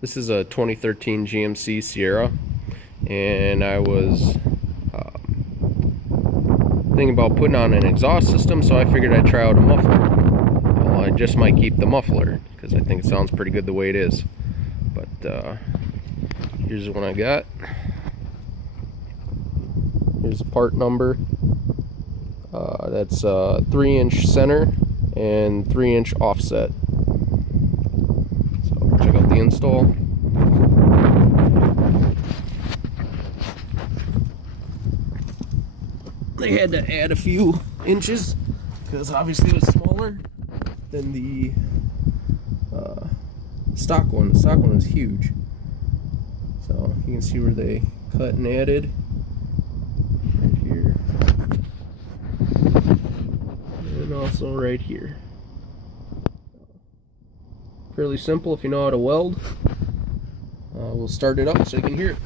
This is a 2013 GMC Sierra, and I was thinking about putting on an exhaust system, so I figured I'd try out a muffler. Well, I just might keep the muffler because I think it sounds pretty good the way it is. But here's the one I got. Here's the part number. That's 3-inch center and 3-inch offset. So check out the install. They had to add a few inches because obviously it was smaller than the stock one. The stock one was huge. So you can see where they cut and added. Right here. And also right here. Fairly simple if you know how to weld. We'll start it up so you can hear it.